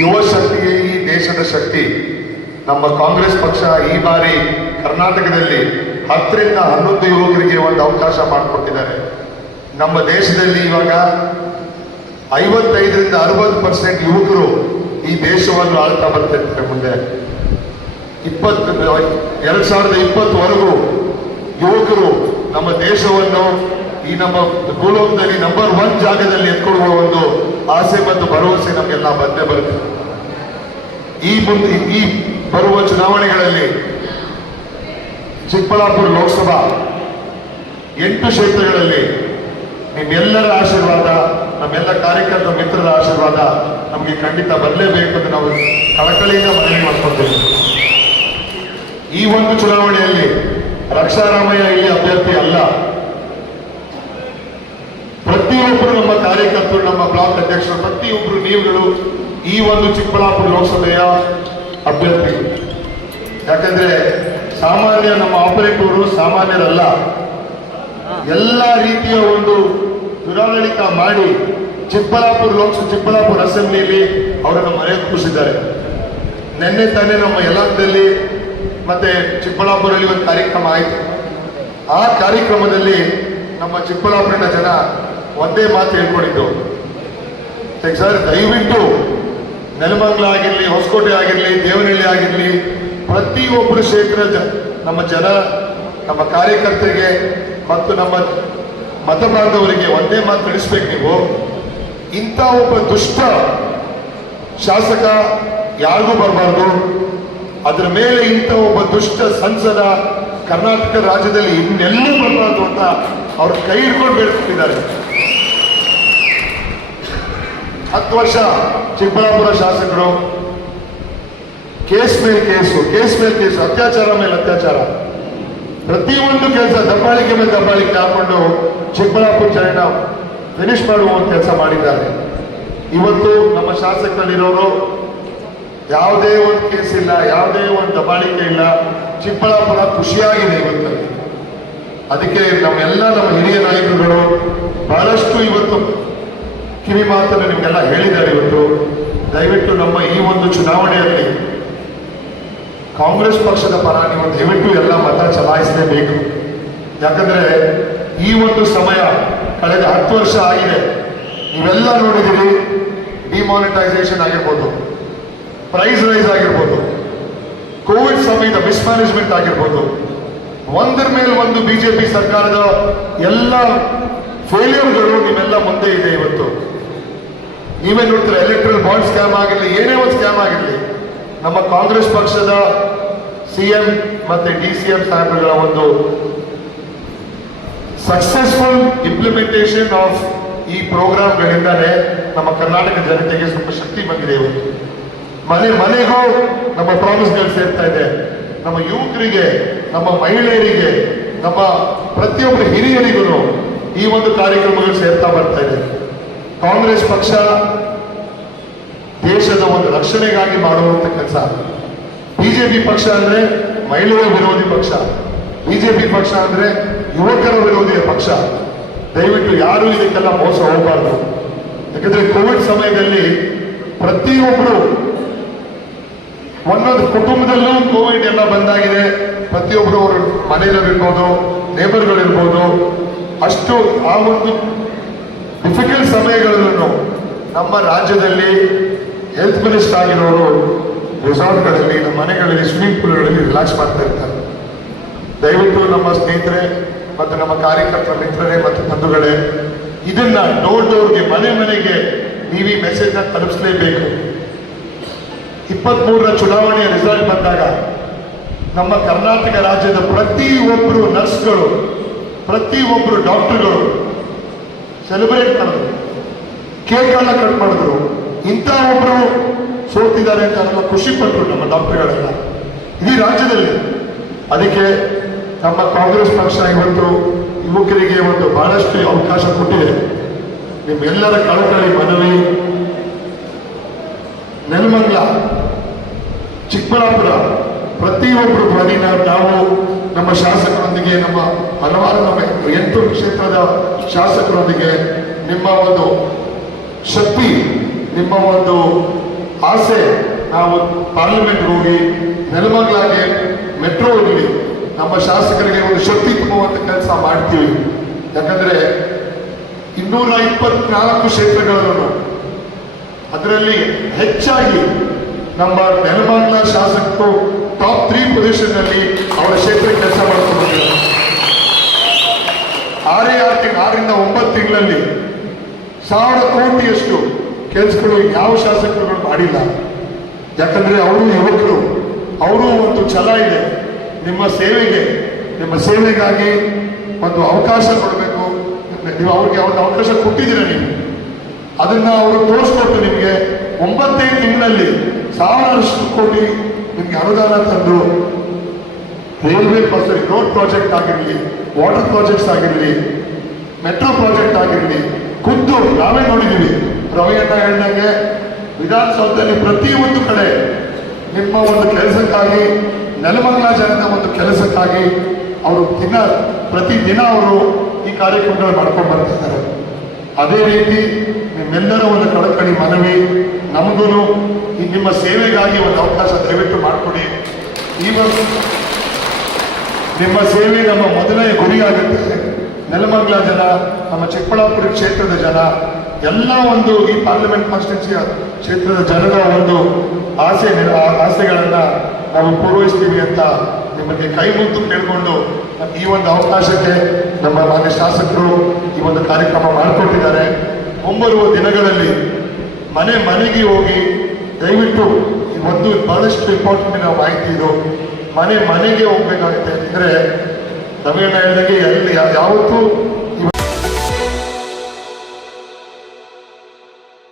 ಯುವ ಶಕ್ತಿಯೇ ಈ ದೇಶದ ಶಕ್ತಿ. ನಮ್ಮ ಕಾಂಗ್ರೆಸ್ ಪಕ್ಷ ಈ ಬಾರಿ ಕರ್ನಾಟಕದಲ್ಲಿ ಹತ್ತರಿಂದ ಹನ್ನೊಂದು ಯುವಕರಿಗೆ ಒಂದು ಅವಕಾಶ ಮಾಡಿಕೊಟ್ಟಿದ್ದಾರೆ. ನಮ್ಮ ದೇಶದಲ್ಲಿ ಇವಾಗ ಐವತ್ತೈದರಿಂದ ಅರವತ್ತು ಪರ್ಸೆಂಟ್ ಯುವಕರು ಈ ದೇಶವನ್ನು ಆಳ್ತಾ ಬರ್ತಿರ್ತಾರೆ ಮುಂದೆ. ಇಪ್ಪತ್ತು, ಎರಡು ಸಾವಿರದ ಇಪ್ಪತ್ತವರೆಗೂ ಯುವಕರು ನಮ್ಮ ದೇಶವನ್ನು ಈ ನಮ್ಮ ಭೂಲೋಕದಲ್ಲಿ ನಂಬರ್ ಒನ್ ಜಾಗದಲ್ಲಿ ಎತ್ಕೊಳ್ಳುವ ಒಂದು ಆಸೆ ಮತ್ತು ಭರವಸೆ ನಮಗೆಲ್ಲ ಬಂದೇ ಬರುತ್ತೆ. ಈ ಮುಂದೆ ಈ ಬರುವ ಚುನಾವಣೆಗಳಲ್ಲಿ ಚಿಕ್ಕಬಳ್ಳಾಪುರ ಲೋಕಸಭಾ ಎಂಟು ಕ್ಷೇತ್ರಗಳಲ್ಲಿ ನಿಮ್ಮೆಲ್ಲರ ಆಶೀರ್ವಾದ, ನಮ್ಮೆಲ್ಲ ಕಾರ್ಯಕರ್ತರ ಮಿತ್ರರ ಆಶೀರ್ವಾದ ನಮಗೆ ಖಂಡಿತ ಬರಲೇಬೇಕು ಅಂತ ನಾವು ಕಳಕಳಿಯಿಂದ ಮನವಿ ಮಾಡ್ಕೊಳ್ತೇವೆ. ಈ ಒಂದು ಚುನಾವಣೆಯಲ್ಲಿ ರಕ್ಷಾರಾಮಯ್ಯ ಇಲ್ಲಿ ಅಭ್ಯರ್ಥಿ ಅಲ್ಲ. ಪ್ರತಿಯೊಬ್ಬರು ನಮ್ಮ ಕಾರ್ಯಕರ್ತರು, ನಮ್ಮ ಬ್ಲಾಕ್ ಅಧ್ಯಕ್ಷರು ಪ್ರತಿಯೊಬ್ಬರು ನೀವುಗಳು ಈ ಒಂದು ಚಿಕ್ಕಬಳ್ಳಾಪುರ ಲೋಕಸಭೆಯ ಅಭ್ಯರ್ಥಿ ಯಾಕಂದ್ರೆ ಸಾಮಾನ್ಯ ನಮ್ಮ ಆಪರೇಟರು ಸಾಮಾನ್ಯರಲ್ಲ. ಎಲ್ಲ ರೀತಿಯ ಒಂದು ದುರಾಡಳಿತ ಮಾಡಿ ಚಿಕ್ಕಬಳ್ಳಾಪುರ ಲೋಕಸಭೆ ಚಿಕ್ಕಬಳ್ಳಾಪುರ ಅಸೆಂಬ್ಲಿಯಲ್ಲಿ ಅವರನ್ನು ಮನೆ ಕೂಸಿದ್ದಾರೆ ನಿನ್ನೆ ತಾನೇ ನಮ್ಮ ಎಲ್ಲದಲ್ಲಿ ಮತ್ತೆ ಚಿಕ್ಕಬಳ್ಳಾಪುರಲ್ಲಿ ಒಂದು ಕಾರ್ಯಕ್ರಮ ಆಯಿತು. ಆ ಕಾರ್ಯಕ್ರಮದಲ್ಲಿ ನಮ್ಮ ಚಿಕ್ಕಬಳ್ಳಾಪುರಿನ ಜನ ಒಂದೇ ಮಾತು ಹೇಳ್ಕೊಂಡಿದ್ದು. ಸರ್, ದಯವಿಟ್ಟು ನೆಲಮಂಗಲ ಆಗಿರಲಿ, ಹೊಸಕೋಟೆ ಆಗಿರಲಿ, ದೇವನಹಳ್ಳಿ ಆಗಿರಲಿ ಪ್ರತಿಯೊಬ್ಬರು ಕ್ಷೇತ್ರ ನಮ್ಮ ಜನ, ನಮ್ಮ ಕಾರ್ಯಕರ್ತರಿಗೆ ಮತ್ತು ನಮ್ಮ ಮತ ಬಾಂಧವರಿಗೆ ಒಂದೇ ಮಾತು ತಿಳಿಸ್ಬೇಕು ನೀವು. ಇಂಥ ಒಬ್ಬ ದುಷ್ಟ ಶಾಸಕ ಯಾರಿಗೂ ಬರಬಾರ್ದು. ಅದರ ಮೇಲೆ ಇಂಥ ಒಬ್ಬ ದುಷ್ಟ ಸಂಸದ ಕರ್ನಾಟಕ ರಾಜ್ಯದಲ್ಲಿ ಇನ್ನೆಲ್ಲೂ ಬರಬಾರ್ದು ಅಂತ ಅವ್ರ ಕೈ ಹಿಡ್ಕೊಂಡು ಬೆಳೆಸ್ಬಿಟ್ಟಿದ್ದಾರೆ ಹತ್ತು ವರ್ಷ ಚಿಕ್ಕಬಳ್ಳಾಪುರ ಶಾಸಕರು, ಕೇಸ್ ಮೇಲೆ ಕೇಸು, ಕೇಸ್ ಮೇಲೆ ಕೇಸು, ಅತ್ಯಾಚಾರ ಮೇಲೆ ಅತ್ಯಾಚಾರ. ಪ್ರತಿಯೊಂದು ಕೆಲಸ ದಬ್ಬಾಳಿಕೆ ಮೇಲೆ ದಬ್ಬಾಳಿಕೆ ಹಾಕೊಂಡು ಚಿಕ್ಕಬಳ್ಳಾಪುರ ಜನ ಫಿನಿಶ್ ಮಾಡುವ ಕೆಲಸ ಮಾಡಿದ್ದಾರೆ. ಇವತ್ತು ನಮ್ಮ ಶಾಸಕರಲ್ಲಿರೋರು ಯಾವುದೇ ಒಂದು ಕೇಸ್ ಇಲ್ಲ, ಯಾವುದೇ ಒಂದು ದಬ್ಬಾಳಿಕೆ ಇಲ್ಲ, ಚಿಕ್ಕಬಳ್ಳಾಪುರ ಖುಷಿಯಾಗಿದೆ ಇವತ್ತು. ಅದಕ್ಕೆ ನಮ್ಮೆಲ್ಲ ನಮ್ಮ ಹಿರಿಯ ನಾಯಕರುಗಳು ಬಹಳಷ್ಟು ಇವತ್ತು ಕಿವಿ ಮಾತನ್ನು ನಿಮಗೆಲ್ಲ ಹೇಳಿದ್ದಾರೆ ಇವತ್ತು. ದಯವಿಟ್ಟು ನಮ್ಮ ಈ ಒಂದು ಚುನಾವಣೆಯಲ್ಲಿ ಕಾಂಗ್ರೆಸ್ ಪಕ್ಷದ ಪರ ನೀವು ದಯವಿಟ್ಟು ಎಲ್ಲ ಮತ ಚಲಾಯಿಸಲೇಬೇಕು. ಯಾಕಂದ್ರೆ ಈ ಒಂದು ಸಮಯ ಕಳೆದ ಹತ್ತು ವರ್ಷ ಆಗಿದೆ. ನೀವೆಲ್ಲ ನೋಡಿದಿರಿ ಡಿಮಾನಿಟೈಸೇಷನ್ ಆಗಿರ್ಬೋದು ಪ್ರೈಸ್ ರೈಸ್ ಆಗಿರ್ಬೋದು, ಕೋವಿಡ್ ಸಮಯದ ಮಿಸ್ಮ್ಯಾನೇಜ್ಮೆಂಟ್ ಆಗಿರ್ಬೋದು. ಒಂದರ ಮೇಲೆ ಒಂದು ಬಿಜೆಪಿ ಸರ್ಕಾರದ ಎಲ್ಲ ಫೇಲ್ಯೂರ್ಗಳು ನಿಮ್ಮೆಲ್ಲ ಮುಂದೆ ಇದೆ ಇವತ್ತು. ನೀವೇ ನೋಡ್ತೀರ ಎಲೆಕ್ಟ್ರಲ್ ಬಾಂಡ್ ಸ್ಕ್ಯಾಮ್ ಆಗಿರಲಿ, ಏನೇ ಒಂದು ಸ್ಕ್ಯಾಮ್ ಆಗಿರಲಿ, ನಮ್ಮ ಕಾಂಗ್ರೆಸ್ ಪಕ್ಷದ ಸಿ ಎಂ ಮತ್ತೆ ಡಿ ಸಿ ಎಂ ಸಾಹೇಬ್ಗಳ ಒಂದು ಸಕ್ಸಸ್ಫುಲ್ ಇಂಪ್ಲಿಮೆಂಟೇಷನ್ ಆಫ್ ಈ ಪ್ರೋಗ್ರಾಮ್ಗಳಿಂದಾನೇ ನಮ್ಮ ಕರ್ನಾಟಕ ಜನತೆಗೆ ಸ್ವಲ್ಪ ಶಕ್ತಿ ಬಂದಿದೆ ಇವತ್ತು. ಮನೆ ಮನೆಗೂ ನಮ್ಮ ಪ್ರಾಮಿಸ್ಗಳು ಸೇರ್ತಾ ಇದೆ. ನಮ್ಮ ಯುವಕರಿಗೆ ನಮ್ಮ ಮಹಿಳೆಯರಿಗೆ, ನಮ್ಮ ಪ್ರತಿಯೊಬ್ಬರು ಹಿರಿಯರಿಗೂ ಈ ಒಂದು ಕಾರ್ಯಕ್ರಮಗಳು ಸೇರ್ತಾ ಬರ್ತಾ ಇದೆ. ಕಾಂಗ್ರೆಸ್ ಪಕ್ಷ ದೇಶದ ಒಂದು ರಕ್ಷಣೆಗಾಗಿ ಮಾಡುವಂತ ಕೆಲಸ. ಬಿಜೆಪಿ ಪಕ್ಷ ಅಂದ್ರೆ ಮಹಿಳೆಯರ ವಿರೋಧಿ ಪಕ್ಷ. ಬಿಜೆಪಿ ಪಕ್ಷ ಅಂದ್ರೆ ಯುವಕರ ವಿರೋಧಿಯ ಪಕ್ಷ. ದಯವಿಟ್ಟು ಯಾರು ಇದಕ್ಕೆಲ್ಲ ಮೋಸ ಹೋಗಬಾರ್ದು. ಯಾಕಂದ್ರೆ ಕೋವಿಡ್ ಸಮಯದಲ್ಲಿ ಪ್ರತಿಯೊಬ್ಬರು ಒಂದೊಂದು ಕುಟುಂಬದಲ್ಲೂ ಕೋವಿಡ್ ಎಲ್ಲ ಬಂದಾಗಿದೆ. ಪ್ರತಿಯೊಬ್ಬರು ಅವರು ಮನೆಯಲ್ಲಿರ್ಬೋದು ನೇಬರ್ಗಳಿರ್ಬೋದು ಅಷ್ಟು ಆ ಒಂದು ಡಿಫಿಕಲ್ಟ್ ಸಮಯಗಳಲ್ಲೂ ನಮ್ಮ ರಾಜ್ಯದಲ್ಲಿ ಹೆಲ್ತ್ ಮಿನಿಸ್ಟರ್ ಆಗಿರೋರು ರೆಸಾರ್ಟ್ಗಳಲ್ಲಿ ನಮ್ಮ ಮನೆಗಳಲ್ಲಿ ಸ್ವಿಮ್ಮಿಂಗ್ ಪೂಲ್ಗಳಲ್ಲಿ ರಿಲ್ಯಾಕ್ಸ್ ಮಾಡ್ತಾ ಇರ್ತಾರೆ. ದಯವಿಟ್ಟು ನಮ್ಮ ಸ್ನೇಹಿತರೆ ಮತ್ತು ನಮ್ಮ ಕಾರ್ಯಕರ್ತರ ಮಿತ್ರರೇ ಮತ್ತು ಬಂಧುಗಳೇ, ಇದನ್ನ ಡೋರ್ ಡೋರ್ಗೆ ಮನೆ ಮನೆಗೆ ನೀವು ಮೆಸೇಜ್ನ ತಲುಪಿಸಲೇಬೇಕು. ಇಪ್ಪತ್ಮೂರರ ಚುನಾವಣೆಯ ರಿಸಲ್ಟ್ ಬಂದಾಗ ನಮ್ಮ ಕರ್ನಾಟಕ ರಾಜ್ಯದ ಪ್ರತಿಯೊಬ್ಬರು ನರ್ಸ್ಗಳು ಪ್ರತಿಯೊಬ್ಬರು ಡಾಕ್ಟರ್ಗಳು ಸೆಲೆಬ್ರೇಟ್ ಮಾಡಿದ್ರು. ಕೇಕ್ ಅನ್ನ ಕಟ್ ಮಾಡಿದ್ರು. ಇಂಥ ಒಬ್ಬರು ಸೋತಿದ್ದಾರೆ ಅಂತ ನಮ್ಮ ಖುಷಿ ಪಟ್ಟರು ನಮ್ಮ ಡಾಕ್ಟರ್ಗಳೆಲ್ಲ. ಇಡೀ ರಾಜ್ಯದಲ್ಲಿ ಅದಕ್ಕೆ ನಮ್ಮ ಕಾಂಗ್ರೆಸ್ ಪಕ್ಷ ಇವತ್ತು ಯುವಕರಿಗೆ ಒಂದು ಬಹಳಷ್ಟು ಅವಕಾಶ ಕೊಟ್ಟಿದೆ. ನಿಮ್ಮೆಲ್ಲರ ಕಳಕಳಿ ಮನವಿ. ನೆಲಮಂಗಲ ಚಿಕ್ಕಬಳ್ಳಾಪುರ. ಪ್ರತಿಯೊಬ್ಬರು ಬನ್ನಿ ನಾವು ನಮ್ಮ ಶಾಸಕರೊಂದಿಗೆ, ನಮ್ಮ ಹಲವಾರು, ನಮ್ಮ ಎಂಟು ಕ್ಷೇತ್ರದ ಶಾಸಕರೊಂದಿಗೆ ನಿಮ್ಮ ಒಂದು ಶಕ್ತಿ, ನಿಮ್ಮ ಒಂದು ಆಸೆ, ನಾವು ಪಾರ್ಲಿಮೆಂಟ್ಗೆ ಹೋಗಿ ನೆಲಮಂಗ್ಲಾಗೆ ಮೆಟ್ರೋ ಹೋಗಿ ನಮ್ಮ ಶಾಸಕರಿಗೆ ಒಂದು ಶಕ್ತಿ ತುಂಬುವಂಥ ಕೆಲಸ ಮಾಡ್ತೀವಿ. ಯಾಕಂದ್ರೆ ಇನ್ನೂರ ಇಪ್ಪತ್ನಾಲ್ಕು ಕ್ಷೇತ್ರಗಳನ್ನು ಅದರಲ್ಲಿ ಹೆಚ್ಚಾಗಿ ನಮ್ಮ ನೆಲಮಂಗಲ ಶಾಸಕರು ಟಾಪ್ ತ್ರೀ ಪೊಸಿಷನ್ ಅಲ್ಲಿ ಅವರ ಕ್ಷೇತ್ರ ಕೆಲಸ ಮಾಡ್ಕೊಂಡಿದ್ದಾರೆ. ಆರೇ ಆರು ತಿಂಗಳು ಆರರಿಂದ ಒಂಬತ್ತು ತಿಂಗಳಲ್ಲಿ ಸಾವಿರ ಕೋಟಿಯಷ್ಟು ಕೆಲಸಗಳು ಯಾವ ಶಾಸಕರುಗಳು ಮಾಡಿಲ್ಲ. ಯಾಕಂದ್ರೆ ಅವರು ಯುವಕರು, ಅವರು ಒಂದು ಛಲ ಇದೆ. ನಿಮ್ಮ ಸೇವೆಗೆ, ನಿಮ್ಮ ಸೇವೆಗಾಗಿ ಒಂದು ಅವಕಾಶ ಕೊಡಬೇಕು. ನೀವು ಅವ್ರಿಗೆ ಒಂದು ಅವಕಾಶ ಕೊಟ್ಟಿದ್ದೀರ ನೀವು? ಅದನ್ನ ಅವರು ತೋರಿಸ್ಕೊಟ್ಟು ನಿಮಗೆ ಒಂಬತ್ತೇ ತಿಂಗಳಲ್ಲಿ ಸಾವಿರಷ್ಟು ಕೋಟಿ ನಿಮಗೆ ಅನುದಾನ ತಂದು ರೈಲ್ವೆ ಬಸ್ ರೋಡ್ ಪ್ರಾಜೆಕ್ಟ್ ಆಗಿರಲಿ ವಾಟರ್ ಪ್ರಾಜೆಕ್ಟ್ಸ್ ಆಗಿರಲಿ ಮೆಟ್ರೋ ಪ್ರಾಜೆಕ್ಟ್ ಆಗಿರಲಿ, ಖುದ್ದು ನಾವೇ ನೋಡಿದ್ದೀವಿ ರವಿ ಹೇಳಿದಂಗೆ ವಿಧಾನಸೌಧದಲ್ಲಿ ಪ್ರತಿಯೊಂದು ಕಡೆ ನಿಮ್ಮ ಒಂದು ಕೆಲಸಕ್ಕಾಗಿ, ನೆಲಮಂಗಲ ಜನದ ಒಂದು ಕೆಲಸಕ್ಕಾಗಿ ಅವರು ದಿನ ಪ್ರತಿ ದಿನ ಅವರು ಈ ಕಾರ್ಯಕ್ರಮಗಳು ಮಾಡ್ಕೊಂಡು ಬರ್ತಿದ್ದಾರೆ ಅದೇ ರೀತಿ ನಿಮ್ಮೆಲ್ಲರ ಒಂದು ಕಳಕಳಿ ಮನವಿ ನಮಗೂ ನಿಮ್ಮ ಸೇವೆಗಾಗಿ ಒಂದು ಅವಕಾಶ ದಯವಿಟ್ಟು ಮಾಡಿಕೊಡಿ. ಒಂದು ನಿಮ್ಮ ಸೇವೆ ನಮ್ಮ ಮೊದಲನೇ ಗುರಿಯಾಗುತ್ತೆ. ನೆಲಮಂಗಲ ಜನ, ನಮ್ಮ ಚಿಕ್ಕಬಳ್ಳಾಪುರ ಕ್ಷೇತ್ರದ ಜನ, ಎಲ್ಲ ಒಂದು ಈ ಪಾರ್ಲಿಮೆಂಟ್ ಕಾನ್ಸ್ಟಿಟ್ಯೂನ್ಸಿಯ ಕ್ಷೇತ್ರದ ಜನರ ಒಂದು ಆಸೆ ಆಸೆಗಳನ್ನು ಆಸೆಗಳನ್ನ ನಾವು ಪೂರೈಸ್ತೀವಿ ಅಂತ ನಿಮಗೆ ಕೈ ಮುಗಿದು ಕೇಳಿಕೊಂಡು ಈ ಒಂದು ಅವಕಾಶಕ್ಕೆ ನಮ್ಮ ಮಾನ್ಯ ಶಾಸಕರು ಈ ಒಂದು ಕಾರ್ಯಕ್ರಮ ಮಾಡಿಕೊಟ್ಟಿದ್ದಾರೆ. ಮುಂಬರುವ ದಿನಗಳಲ್ಲಿ ಮನೆ ಮನೆಗೆ ಹೋಗಿ ದಯವಿಟ್ಟು ಒಂದು ಬಹಳಷ್ಟು ಇಂಪಾರ್ಟೆಂಟ್ ಮಾಹಿತಿ ಇದು. ಮನೆ ಮನೆಗೆ ಹೋಗ್ಬೇಕಾಗುತ್ತೆ. ಅಂದರೆ ಹೇಳಿದಾಗೆ ಎಲ್ಲಿ ಯಾವತ್ತೂ